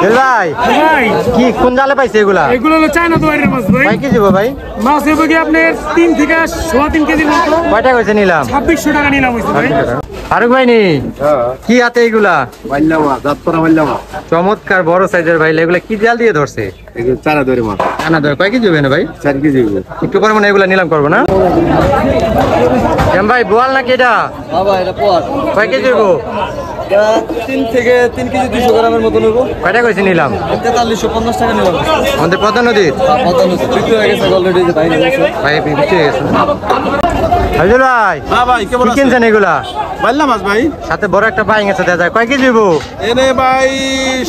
ভাই কি কোন জালে পাইছে এগুলা? এগুলো হলো চায়না দোয়ারের মাছ ভাই। ভাই কি দিব ভাই? মাছ হবে কি আপনার 3 থেকে 3.5 কেজির মতো। কয়টা কইছে নিলাম? 2600 টাকা নিলাম হইছে ভাই। ফারুক ভাই নি কি হাতে এগুলা? মাল্লামা জাতপরা মাল্লামা চমৎকার বড় সাইজের ভাই, এগুলা কি জাল দিয়ে ধরছে? এগুলো চারা ধরে মাছ। না ধর কয় কেজি হবে না ভাই? 4 কেজি হবে। একটু পরে মনে এগুলা নিলাম করবো না ভাই? বোয়াল নাকি এটা? বাবা এটা পর কয় কেজি হবো? 3 থেকে 3 কেজি 200 গ্রামের মতো নেব। কয়টা কইছে নিলাম? 4350 টাকা নিলাম। আমাদের পদ্মা নদীর বিক্রি হয়ে গেছে অলরেডি, যে ভাই নিয়েছে। ভাই বিক্রি হয়ে গেছে। হাজির ভাই হ্যাঁ ভাই কেমন কি আছেন? কিনছেন এগুলা? মাল্লা মাছ ভাই। সাথে বড় একটা বাইং আছে দেখা যায়, কয় কেজি হবো? এনে ভাই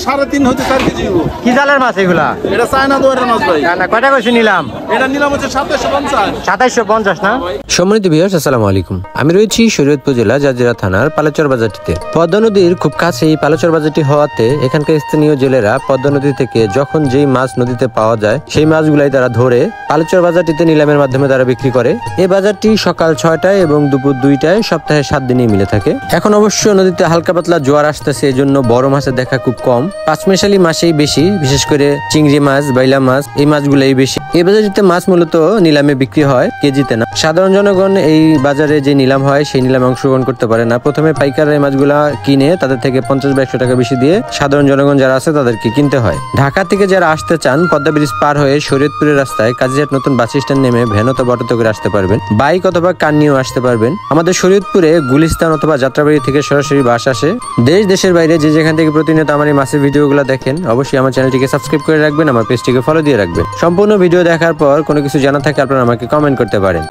3.5 হতে 4 কেজি হবে। কি জালের মাছ এগুলা? এটা চায়না দোয়ারের মাছ ভাই। না কয়টা কইছে নিলাম? এটা নিলাম হচ্ছে 2750। 2750 না? সম্মানিত ভিউয়ার্স, আসসালামু আলাইকুম। আমি রয়েছি শরীয়তপুর জেলা জাজিরা থানার পালাচর বাজারটিতে। পদ্মা নদীর খুব কাছেই পালাচর বাজারটি হওয়াতে এখানকার স্থানীয় জেলেরা পদ্মা নদী থেকে যখন যেই মাছ নদীতে পাওয়া যায় সেই মাছগুলাই তারা ধরে পালাচর বাজারটিতে নিলামের মাধ্যমে তারা বিক্রি করে। এই বাজারটি সকাল 6টায় এবং দুপুর 2টায় সপ্তাহে 7 দিনই মিলে থাকে। এখন অবশ্য নদীতে হালকা পাতলা জোয়ার আসতেছে, এই জন্য বড় মাছের দেখা খুব কম। পাঁচমেশালি মাছেই বেশি, বিশেষ করে চিংড়ি মাছ, বাইলা মাছ, এই মাছগুলাই বেশি। এই বাজারটিতে মাছ মূলত নিলামে বিক্রি হয়, কেজিতে না। সাধারণ জনগণ এই বাজারে যে নিলাম হয় সেই নিলামে অংশগ্রহণ করতে পারে না। প্রথমে পাইকাররা এই মাছগুলা কিনে তাদের থেকে 50 বা 100 টাকা বেশি দিয়ে সাধারণ জনগণ যারা আছে তাদেরকে কিনতে হয়। ঢাকা থেকে যারা আসতে চান পদ্মা ব্রিজ পার হয়ে শরীয়তপুরের রাস্তায় কাজীহাট নতুন বাস স্ট্যান্ড নেমে ভ্যান অথবা অটোতে করে আসতে পারবেন, বাইক অথবা কার নিয়েও আসতে পারবেন। আমাদের শরীয়তপুরে গুলিস্তান অথবা যাত্রাবাড়ি থেকে সরাসরি বাস আসে। দেশের বাইরে যে যেখান থেকে প্রতিনিয়ত আমার এই মাছের ভিডিওগুলো দেখেন অবশ্যই আমার চ্যানেলটিকে সাবস্ক্রাইব করে রাখবেন, আমার পেজটিকে ফলো দিয়ে রাখবেন। সম্পূর্ণ ভিডিও দেখার পর কোনো কিছু জানা থাকে আপনারা আমাকে কমেন্ট করতে পারেন।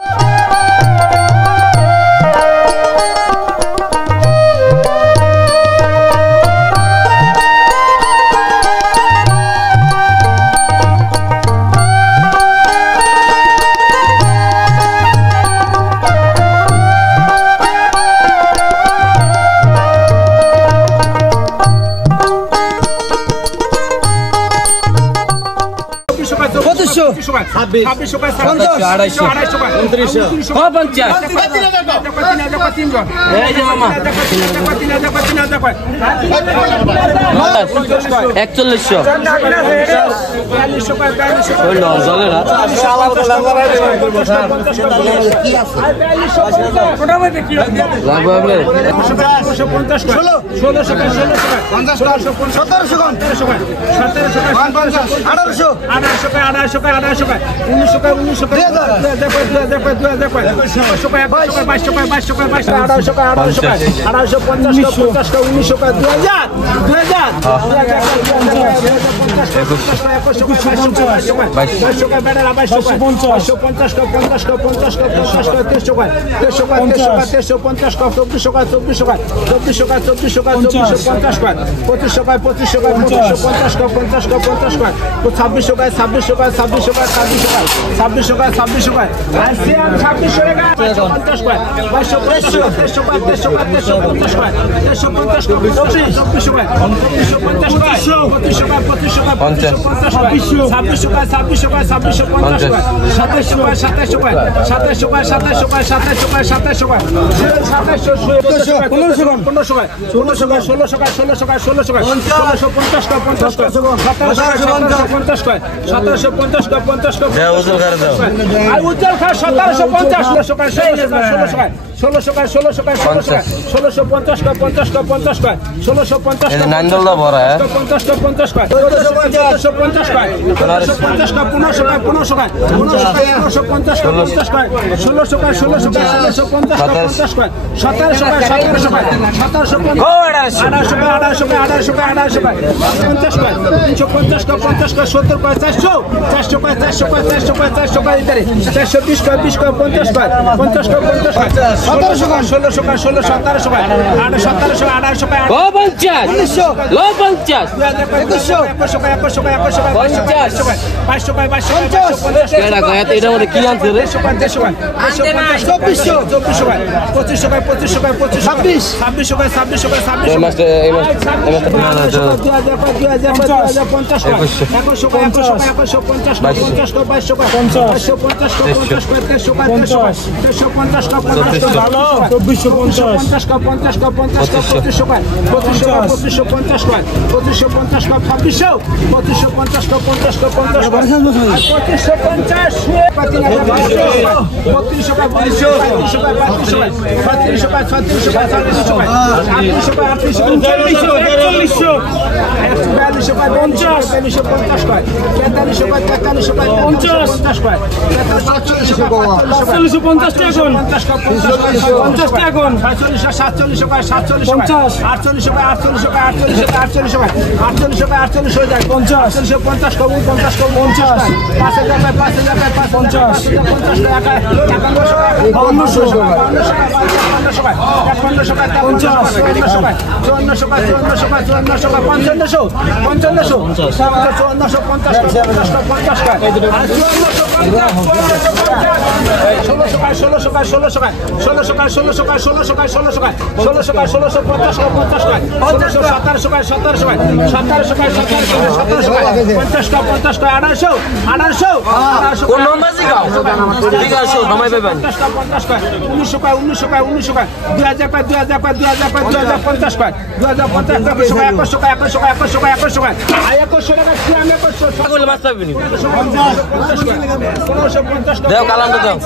দেও কালাম দাও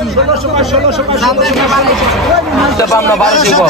আমরা 12 দিব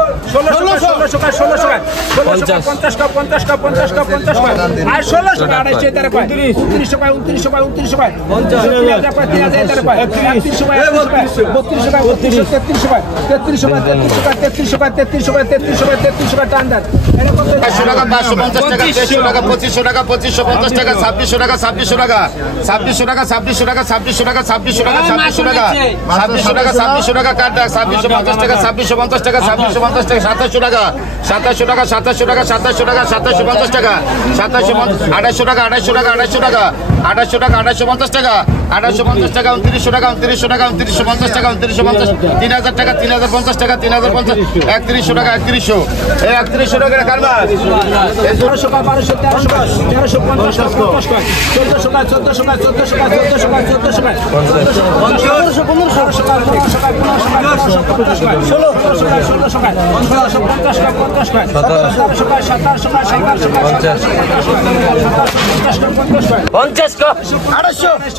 2750 1600 টাকা 50 টাকা 50 টাকা 50 টাকা 50 টাকা আর 1600 টাকা 28 টাকা পায় 29 টাকা 29 টাকা 29 টাকা 50 টাকা 3000 পায় 300 টাকা 32 টাকা 33 টাকা 33 টাকা 33 টাকা 33 টাকা 33 টাকা 33 টাকা টান্ডার এটা কত 500 টাকা 550 টাকা 300 টাকা 2500 টাকা 2550 টাকা 2600 টাকা 2600 টাকা 2600 টাকা 2600 টাকা 2600 টাকা 2600 টাকা 2600 টাকা 2600 টাকা 2600 টাকা কাট 2650 টাকা 2650 টাকা 2650 টাকা 2700 টাকা 2700 টাকা 2700 টাকা 2700 টাকা 2750 টাকা 2800 টাকা 2800 টাকা 2800 টাকা 2800 টাকা 2850 টাকা 2850 টাকা 2900 টাকা 2900 টাকা 2950 টাকা 2950 3000 টাকা 3050 টাকা 3050 3100 টাকা 3100 এই 3100 টাকা কারবা 1200 টাকা 1200 1300 1350 টাকা 1400 টাকা 1400 টাকা 1400 টাকা 1400 টাকা 1400 টাকা 1500 টাকা 1500 টাকা 1500 টাকা 1600 টাকা 1600 টাকা 1750 টাকা 50 টাকা 1700 টাকা 1700 টাকা 1700 টাকা 50 ক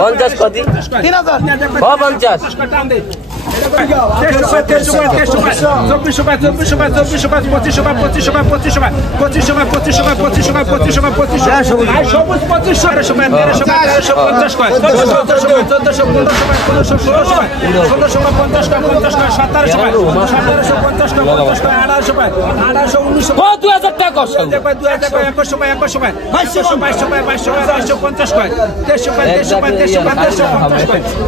50 ক দি 3000 50 টাকা টান দে 2300 টাকা 2400 টাকা 2400 টাকা 2500 টাকা 2500 টাকা 2500 টাকা 2500 টাকা 2500 টাকা 2500 টাকা 2500 টাকা 2500 টাকা 2500 টাকা আর সবুজ 2500 1300 টাকা 1350 টাকা 1400 টাকা 1500 টাকা 1600 টাকা 50 টাকা 50 টাকা 1700 টাকা 1750 টাকা 50 টাকা 1800 টাকা 1800 1900 ও 2000 টাকা কষ্ট 2100 টাকা 2200 টাকা 2200 টাকা 250 টাকা 350 টাকা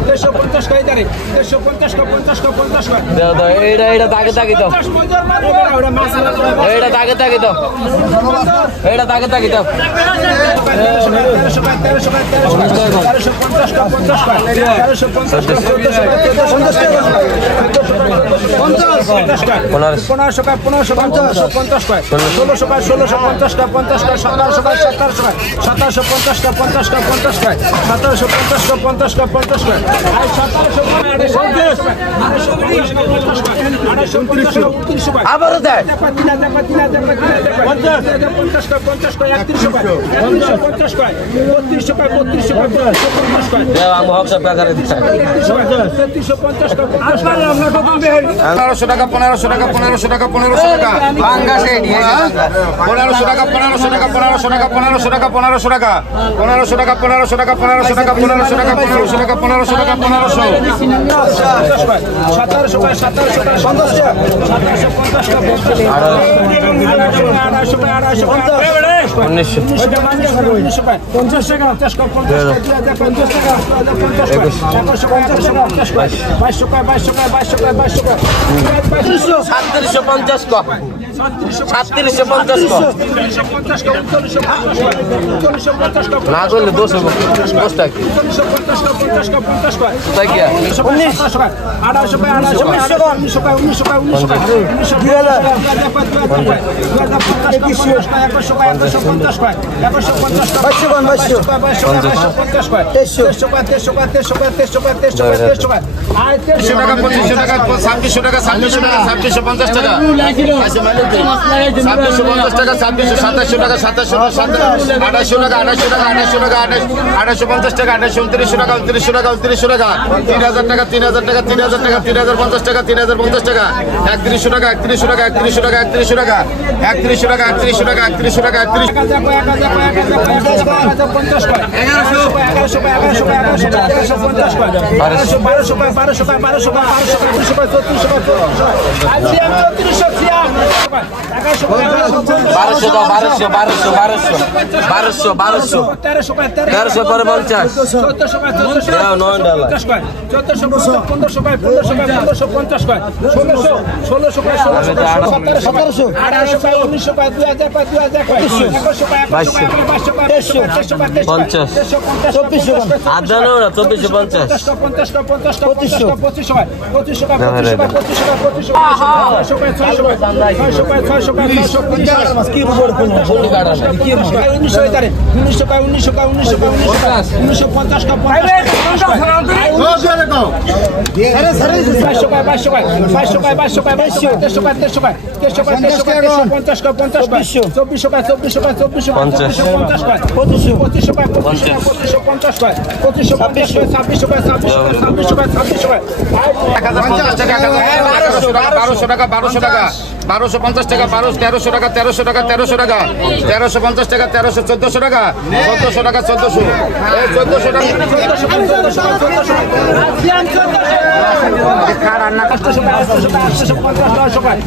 350 টাকা ইদারে 350 টাকা 50 টাকা 50 টাকা দাও এটা দাগে দাগে দাও এটা দাগে দাগে দাও এটা দাগে দাগে দাও 1750 আবারও দেয় 1500 টাকা 1500 টাকা 1500 টাকা 1500 টাকা বাংলাদেশে 1500 টাকা 1500 টাকা 1500 টাকা 1500 টাকা 1500 টাকা 1500 টাকা 1500 টাকা 1500 টাকা 1500 টাকা 1500 টাকা 1500 টাকা 3750 ক 3750 ক না করলে 200 টাকা তাই কি 1900 টাকা 2500 টাকা 2600 টাকা 2600 টাকা 2650 টাকা 2650 টাকা 2700 টাকা 2700 2800 টাকা 2800 টাকা 2850 টাকা 2829 টাকা 2900 টাকা 2900 টাকা 3000 টাকা 3000 টাকা 3000 টাকা 3050 টাকা 3050 টাকা 3100 টাকা 3100 টাকা 3100 টাকা 3100 টাকা 3100 টাকা 3100 টাকা 3100 টাকা 1300 পরে 50 1950 টাকা 1250 টাকা 1300 টাকা 1300 টাকা 1350 টাকা 1400 টাকা 1400 টাকা 1400 এই 1400 টাকা টাকা 1500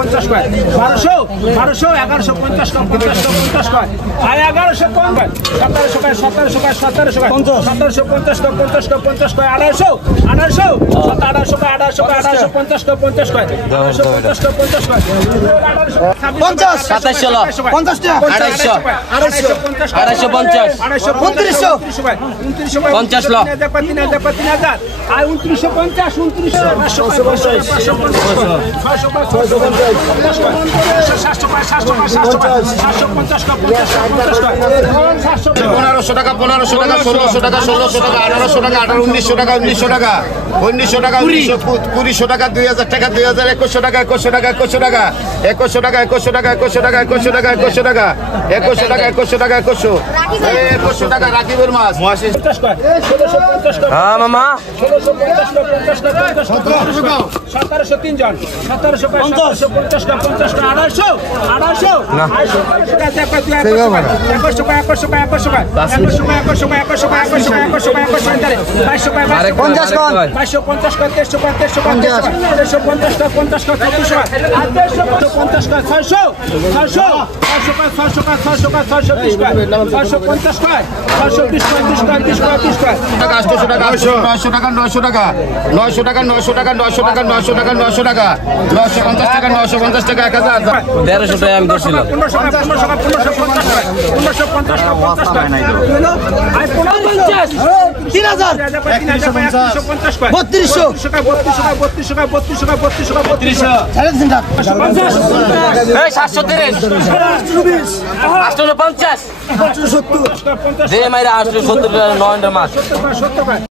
টাকা 1600 টাকা 1700 টাকা 1800 টাকা 1900 টাকা 1900 টাকা 1900 টাকা 2000 টাকা 2000 টাকা 2100 টাকা 2100 টাকা 2100 টাকা 2100 টাকা 2100 টাকা 2100 টাকা 2100 টাকা 2100 টাকা 2100 টাকা 2100 টাকা 2100 টাকা রাকিবের মাছ হ্যাঁ মামা 1703 জন 1750 850 মাইরা 870 9 মাছ